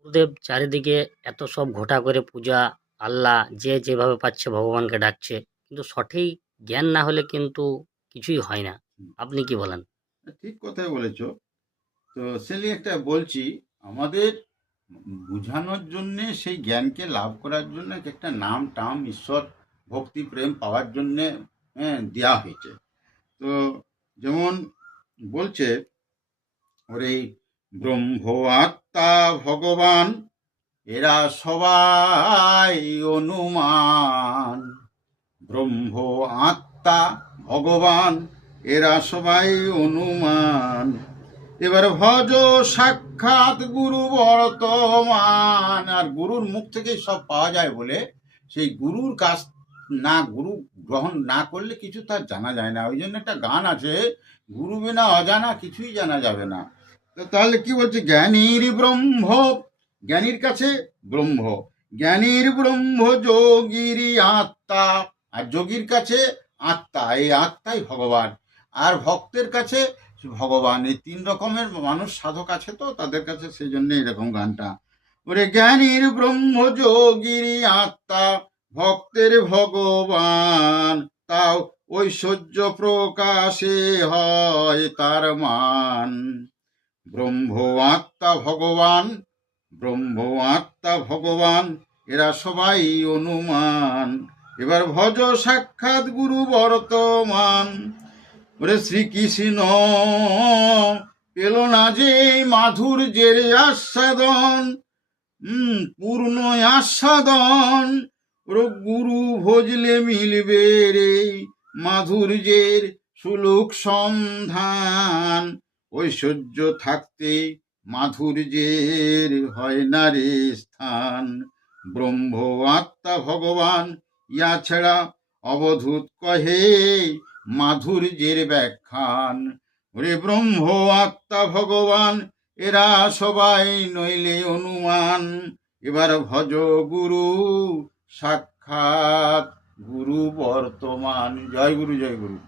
গুরুদেব, চারিদিকে এত সব ঘটা করে পূজা, আল্লাহ যে যেভাবে পাচ্ছে ভগবানকে ডাকছে। কিন্তু সঠিক জ্ঞান না হলে কিন্তু কিছুই হয় না। হুম, আপনি কি বলেন? ঠিক কথাই বলেছো। তো সে নিয়ে একটা বলছি, আমাদের বুঝানোর জন্যে, সেই জ্ঞানকে লাভ করার জন্য একটা নাম টাম ঈশ্বর ভক্তি প্রেম পাওয়ার জন্যে দেওয়া হয়েছে। তো যেমন বলছে, ওরে ব্রহ্ম আত্মা ভগবান এরা সবাই অনুমান। ব্রহ্ম আত্মা ভগবান এরা সবাই অনুমান। এবার ভজ সাক্ষাৎ গুরু বর্তমান। আর গুরুর মুখ থেকেই সব পাওয়া যায় বলে, সেই গুরুর কাছ না, গুরু গ্রহণ না করলে কিছু তার জানা যায় না। ওই জন্য একটা গান আছে, গুরু বিনা অজানা কিছুই জানা যাবে না। তো তাহলে কি বলছে, জ্ঞানীর ব্রহ্ম, জ্ঞানীর কাছে ব্রহ্ম, জ্ঞানীর ব্রহ্ম যোগীর আত্মা, আর যোগীর কাছে আত্মা, এই আত্মাই ভগবান। আর ভক্তের কাছে ভগবান। এই তিন রকমের মানুষ সাধক আছে, তো তাদের কাছে সেই জন্য এরকম গানটা। ওরে জ্ঞানীর ব্রহ্ম যোগীর আত্মা, ভক্তের ভগবান, তাও ঐশ্বর্য প্রকাশে হয় তার মান। ব্রহ্ম আত্মা ভগবান, ব্রহ্ম আত্মা ভগবান এরা সবাই অনুমান। এবার ভজ সাক্ষাৎ গুরু বর্তমান। ওরে শ্রীকৃষ্ণ পেল না যে মাধুর্যের আস্বাদন, পূর্ণ আস্বাদন। ওরে গুরু ভজলে মিলবে রে মাধুর্যের সুলুক সন্ধান। ঐশ্বর্য থাকতে মাধুর্যের হয় না রে স্থান। ব্রহ্ম আত্মা ভগবান ইয়া ছাড়া অবধূত কহে মাধুর্যের ব্যাখ্যান। ওরে ব্রহ্ম আত্মা ভগবান এরা সবাই নইলে অনুমান। এবার ভজ গুরু সাক্ষাৎ গুরু বর্তমান। জয় গুরু, জয় গুরু।